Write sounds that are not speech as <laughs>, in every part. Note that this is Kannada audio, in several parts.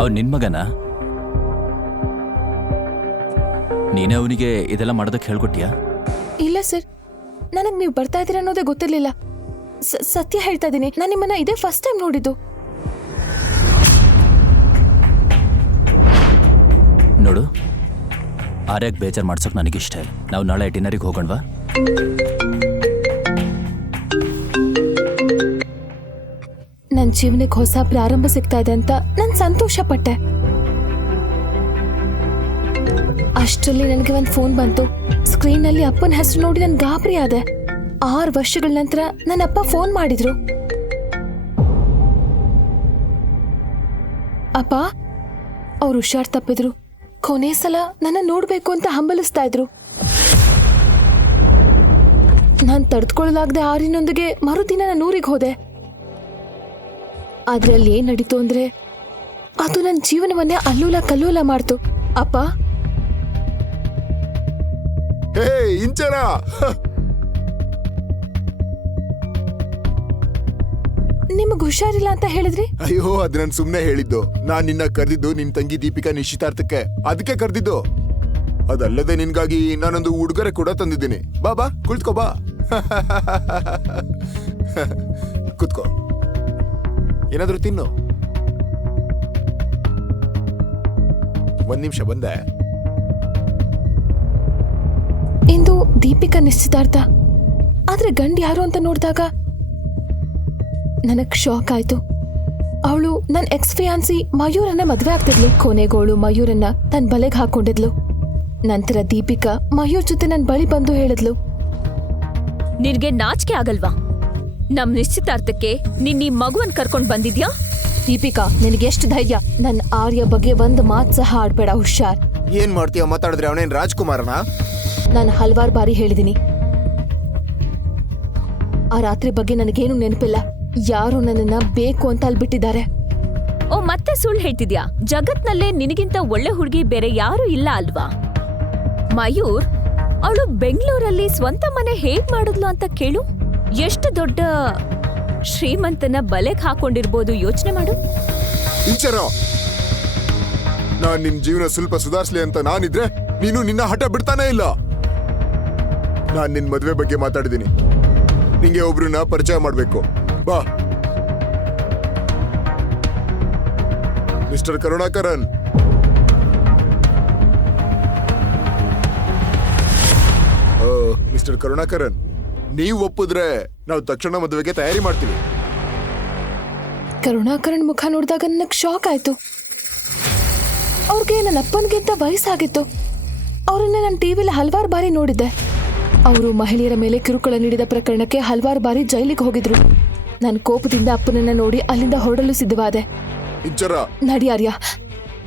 ಅವ್ನು ನಿನ್ ಮಗನ? ನೀನೇ ಅವನಿಗೆ ಇದೆಲ್ಲ ಮಾಡೋದಕ್ಕೆ ಹೇಳ್ಕೊಟ್ಟಿಯಾ? ಇಲ್ಲ ಸರ್. ನನಗೆ ನೀವು ಬರ್ತಾ ಇದ್ದೀರ ಅನ್ನೋದೇ ಗೊತ್ತಿರಲಿಲ್ಲ. ಸತ್ಯ ಹೇಳ್ತಾ ಇದ್ದೀನಿ. ನಾನು ನಿಮ್ಮನ್ನ ಇದೇ ಫಸ್ಟ್ ಟೈಮ್ ನೋಡಿದ್ದು. ನೋಡು ಆರ್ಯಾಗ ಬೇಜಾರು ಮಾಡ್ಸೋಕೆ ನನಗಿಷ್ಟ ಇಲ್ಲ. ನಾವು ನಾಳೆ ಡಿನ್ನರಿಗೆ ಹೋಗೋಣವಾ? ನನ್ನ ಜೀವನಕ್ಕೆ ಹೊಸ ಪ್ರಾರಂಭ ಸಿಗ್ತಾ ಇದೆ ಅಂತ ನಾನು ಸಂತೋಷ ಪಟ್ಟೆ ಅಷ್ಟರಲ್ಲಿ ನನಗೆ ಒಂದು ಫೋನ್ ಬಂತು. ಸ್ಕ್ರೀನಲ್ಲಿ ಅಪ್ಪನ ಹೆಸರು ನೋಡಿ ನಾನು ಗಾಬರಿ ಆದೆ. ಆರು ವರ್ಷಗಳ ನಂತರ ನನ್ನ ಅಪ್ಪ ಫೋನ್ ಮಾಡಿದ್ರು. ಅಪ್ಪ, ಅವ್ರು ಹುಷಾರ್ ತಪ್ಪಿದ್ರು. ಕೊನೆ ಸಲ ನನ್ನ ನೋಡ್ಬೇಕು ಅಂತ ಹಂಬಲಿಸ್ತಾ ಇದ್ರು. ನಾನು ತಡೆದುಕೊಳ್ಳಲಾಗದೆ ಆರಿನೊಂದಿಗೆ ಮರುದಿನ ನಾನು ಊರಿಗೆ ಹೋದೆ. ಆದ್ರೆ ಅಲ್ಲಿ ಏನ್ ನಡೀತು ಅಂದ್ರೆ? ಅದು ನನ್ನ ಜೀವನವನ್ನೇ ಅಲ್ಲೂಲ ಕಲ್ಲೂಲ ಮಾಡ್ತು. ಅಪ್ಪ? ಹೇ ಇಂಚರ ನಿಮಗ್ ಹುಷಾರಿಲ್ಲ ಅಂತ ಹೇಳಿದ್ರಿ? ಅಯ್ಯೋ ಅದ್ ನನ್ ಸುಮ್ನೆ ಹೇಳಿದ್ದು. ನಾನ್ ನಿನ್ನ ಕರೆದಿದ್ದು ನಿನ್ ತಂಗಿ ದೀಪಿಕಾ ನಿಶ್ಚಿತಾರ್ಥಕ್ಕೆ. ಅದಕ್ಕೆ ಕರೆದಿದ್ದು. ಅದಲ್ಲದೆ ನಿನ್ಗಾಗಿ ನಾನೊಂದು ಉಡುಗೊರೆ ಕೂಡ ತಂದಿದ್ದೀನಿ. ಬಾ ಬಾ ಕುಳಿತುಕೋ ಬಾ. <laughs> ಏನಾದ್ರೂ ತಿನ್ನು. ಒಂದ್ ನಿಮಿಷ ಬಂದೆ. ಇಂದು ದೀಪಿಕಾ ನಿಶ್ಚಿತಾರ್ಥ. ಆದ್ರೆ ಗಂಡ ಯಾರು ಅಂತ ನೋಡಿದಾಗ ನನಗ್ ಶಾಕ್ ಆಯ್ತು. ಅವಳು ನನ್ನ ಎಕ್ಸ್ ಫಿಯಾನ್ಸಿ ಮಯೂರನ್ನ ಮದ್ವೆ ಆಗ್ತಿದ್ಲು. ಕೊನೆಗೋಳು ಮಯೂರನ್ನ ತನ್ನ ಬಲೆಗೆ ಹಾಕೊಂಡಿದ್ಲು. ನಂತರ ದೀಪಿಕಾ ಮಯೂರ್ ಜೊತೆ ನನ್ನ ಬಳಿ ಬಂದು ಹೇಳಿದ್ಲು. ನಿನ್ಗೆ ನಾಚಿಕೆ ಆಗಲ್ವಾ? ನಮ್ ನಿಶ್ಚಿತಾರ್ಥಕ್ಕೆ ನಿನ್ ಈ ಮಗುವನ್ ಕರ್ಕೊಂಡ್ ಬಂದಿದ್ಯಾ? ದೀಪಿಕಾ ನಿನಗೆ ಎಷ್ಟು ಧೈರ್ಯ? ನನ್ನ ಆರ್ಯ ಬಗ್ಗೆ ಒಂದ್ ಮಾತ್ ಸಹ ಆಡ್ಬೇಡ ಹುಷಾರ್. ಏನ್ ಮಾಡ್ತೀಯ? ಮಾತಾಡಿದ್ರೆ ಅವನೇನ್ ರಾಜ್ಕುಮಾರನ? ನಾನು ಹಲವಾರು ಬಾರಿ ಹೇಳಿದೀನಿ. ಆ ರಾತ್ರಿ ಬಗ್ಗೆ ನನಗೇನು ನೆನಪಿಲ್ಲ. ಯಾರು ನನ್ನನ್ನ ಬೇಕು ಅಂತ ಅಲ್ಲಿ ಬಿಟ್ಟಿದ್ದಾರೆ ಓ ಮತ್ತೆ ಸುಳ್ಳು ಹೇಳ್ತಿದ್ಯಾ? ಜಗತ್ನಲ್ಲೇ ನಿನಗಿಂತ ಒಳ್ಳೆ ಹುಡುಗಿ ಬೇರೆ ಯಾರು ಇಲ್ಲ ಅಲ್ವಾ? ಮಯೂರ್ ಅವಳು ಬೆಂಗಳೂರಲ್ಲಿ ಸ್ವಂತ ಮನೆ ಹೇಗ್ ಮಾಡಿದ್ಲು ಅಂತ ಕೇಳು. ಎಷ್ಟು ದೊಡ್ಡ ಶ್ರೀಮಂತನ ಬಲೆಗೆ ಹಾಕೊಂಡಿರ್ಬೋದು ಯೋಚನೆ ಮಾಡು. ಇಂಚರ ನಾನ್ ನಿನ್ ಜೀವನ ಸ್ವಲ್ಪ ಸುಧಾರಿಸ್ಲಿ ಅಂತ ನಾನಿದ್ರೆ ನೀನು ನಿನ್ನ ಹಠ ಬಿಡ್ತಾನೆ ಇಲ್ಲ. ನಾನ್ ನಿನ್ ಮದ್ವೆ ಬಗ್ಗೆ ಮಾತಾಡಿದ್ದೀನಿ ನಿಂಗೆ ಒಬ್ರನ್ನ ಪರಿಚಯ ಮಾಡ್ಬೇಕು. ಬಾ. ಮಿಸ್ಟರ್ ಕರುಣಾಕರನ್. ಮಿಸ್ಟರ್ ಕರುಣಾಕರನ್. ನೀವು ಒಪ್ಪಿದ್ರೆ ನಾವು ತಕ್ಷಣ ಮದುವೆಗೆ ತಯಾರಿ ಮಾಡ್ತೀವಿ. ಕರುಣಾಕರಣ್ ಮುಖ ನೋಡಿದಾಗ ನನಗೆ ಶಾಕ್ ಆಯ್ತು. ಅವ್ರಿಗೆ ನನ್ನ ಅಪ್ಪನಿಗಿಂತ ವಯಸ್ಸಾಗಿತ್ತು. ಅವರನ್ನ ನಾನು ಟಿವಿಲಿ ಹಲವಾರು ಬಾರಿ ನೋಡಿದ್ದೆ. ಅವರು ಮಹಿಳೆಯರ ಮೇಲೆ ಕಿರುಕುಳ ನೀಡಿದ ಪ್ರಕರಣಕ್ಕೆ ಹಲವಾರು ಬಾರಿ ಜೈಲಿಗೆ ಹೋಗಿದ್ರು. ನನ್ನ ಕೋಪದಿಂದ ಅಪ್ಪನನ್ನ ನೋಡಿ ಅಲ್ಲಿಂದ ಹೊರಡಲು ಸಿದ್ಧವಾದೆ. ಇಂಚರ ನಡಿ ಆರ್ಯ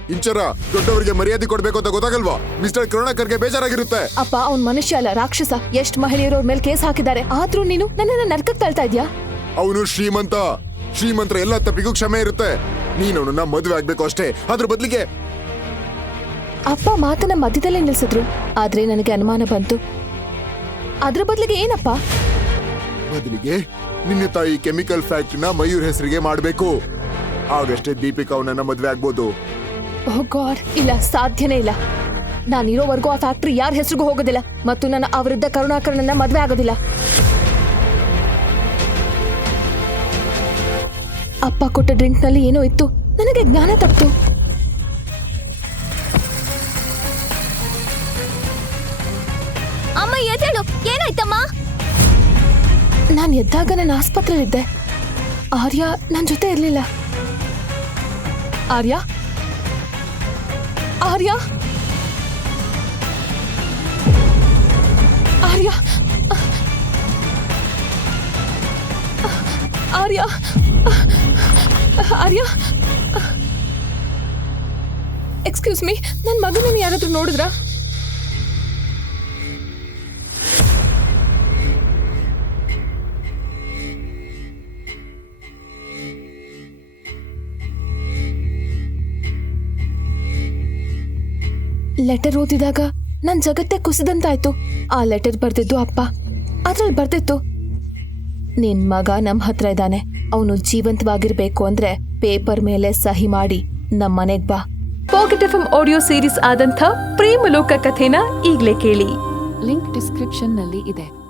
ಇಂಚರ ದೊಡ್ಡವರಿಗೆ ಮರ್ಯಾದೆ ಕೊಡ್ಬೇಕು ಅಂತ ಗೊತ್ತಾಗಲ್ವಾ? ಮಿಸ್ಟರ್ ಕರುಣಾಕರ್ಗೆ ಬೇಜಾರಾಗಿರುತ್ತೆ. ಅಪ್ಪ ಅವ್ನ್ ಮನುಷ್ಯ ಅಲ್ಲ ರಾಕ್ಷಸ. ಎಷ್ಟ್ ಮಹಿಳೆಯರು ಅವ್ರ ಮೇಲೆ ಕೇಸ್ ಹಾಕಿದ್ದಾರೆ. ಆದ್ರೂ ನೀನು ನನ್ನನ್ನ ನರ್ಕಕ್ ತಳ್ತಾ ಇದ್ಯಾ? ಅವನು ಶ್ರೀಮಂತ. ಶ್ರೀಮಂತರ ಎಲ್ಲ ತಪ್ಪಿಗೂ ಕ್ಷಮೆ ಇರುತ್ತೆ. ನೀನು ಅವನನ್ನ ಮದುವೆ ಆಗ್ಬೇಕು ಅಷ್ಟೇ. ಅದ್ರ ಬದಲಿಗೆ ಅಪ್ಪ ಮಾತನ್ನ ಮಧ್ಯದಲ್ಲೇ ನಿಲ್ಸಿದ್ರು. ಆದ್ರೆ ನನಗೆ ಅನುಮಾನ ಬಂತು. ಅದ್ರ ಬದಲಿಗೆ ಏನಪ್ಪ? ಬದಲಿಗೆ ನಿನ್ನ ತಾಯಿ ಕೆಮಿಕಲ್ ಫ್ಯಾಕ್ಟ್ರಿನ ಮಯೂರ್ ಹೆಸರಿಗೆ ಮಾಡಬೇಕು. ಆಗಷ್ಟೇ ದೀಪಿಕಾ ಅವನನ್ನ ಮದುವೆ ಆಗ್ಬೋದು. ಓ ಗಾಡ್ ಇಲ್ಲ ಸಾಧ್ಯನೇ ಇಲ್ಲ. ನಾನು ಇರೋವರೆಗೂ ಆ ಫ್ಯಾಕ್ಟ್ರಿ ಯಾರ ಹೆಸರಿಗೂ ಹೋಗೋದಿಲ್ಲ ಮತ್ತು ನನ್ನ ಆ ವೃದ್ಧ ಕರುಣಾಕರನನ್ನ ಮದುವೆ ಆಗೋದಿಲ್ಲ. ಅಪ್ಪ ಕೊಟ್ಟ ಡ್ರಿಂಕ್ನಲ್ಲಿ ಏನೋ ಇತ್ತು. ನನಗೆ ಜ್ಞಾನ ತಪ್ಪಿತು. ಅಮ್ಮ ಎದ್ದೇಳು ಏನಾಯ್ತಮ್ಮ? ನಾನು ಎದ್ದಾಗ ನಾನು ಆಸ್ಪತ್ರೆಯಲ್ಲಿದ್ದೆ. ಆರ್ಯ ನನ್ನ ಜೊತೆ ಇರಲಿಲ್ಲ. ಆರ್ಯ? ಆರ್ಯ? ಆರ್ಯ? ಆರ್ಯ? ಆರ್ಯ? ಎಕ್ಸ್ಕ್ಯೂಸ್ ಮೀ ನನ್ನ ಮಗನನ್ನು ಯಾರಾದರೂ ನೋಡಿದ್ರಾ? ಲೆಟರ್ ಓದಿದಾಗ ನನ್ ಜಗತ್ತೇ ಕುಸಿದಂತಾಯ್ತು. ಆ ಲೆಟರ್ ಬರ್ದಿದ್ದು ಅಪ್ಪ. ಅದ್ರಲ್ಲಿ ಬರ್ದಿತ್ತು. ನಿನ್ ಮಗ ನಮ್ ಹತ್ರ ಇದ್ದಾನೆ ಅವನು ಜೀವಂತವಾಗಿರ್ಬೇಕು ಅಂದ್ರೆ ಪೇಪರ್ ಮೇಲೆ ಸಹಿ ಮಾಡಿ ನಮ್ಮ ಮನೆಗ್ ಬಾ. ಪಾಕೆಟ್ ಎಫ್ ಆಡಿಯೋ ಸೀರೀಸ್ ಆದಂಥ ಪ್ರೇಮಲೋಕ ಕಥೆನ ಈಗ್ಲೇ ಕೇಳಿ. ಲಿಂಕ್ ಡಿಸ್ಕ್ರಿಪ್ಷನ್ನಲ್ಲಿ ಇದೆ.